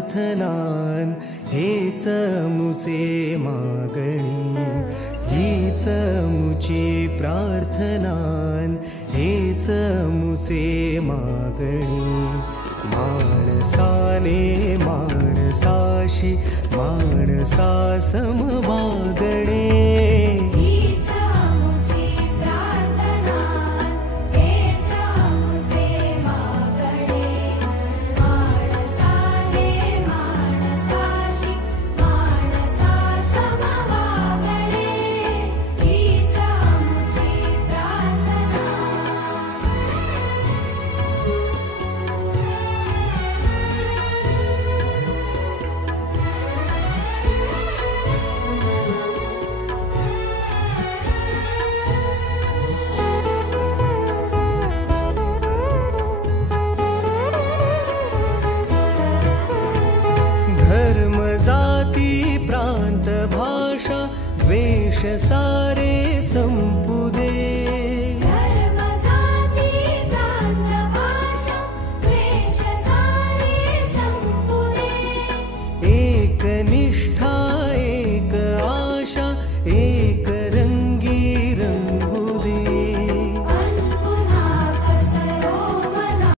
प्रार्थनान हेच मुचे मागणी, हीच मुची प्रार्थनान हेच मुचे मागणी. माणसाने माणसाशी माणसा सम वागणे, धर्म जाती प्रांत भाषा द्वेष सारे संप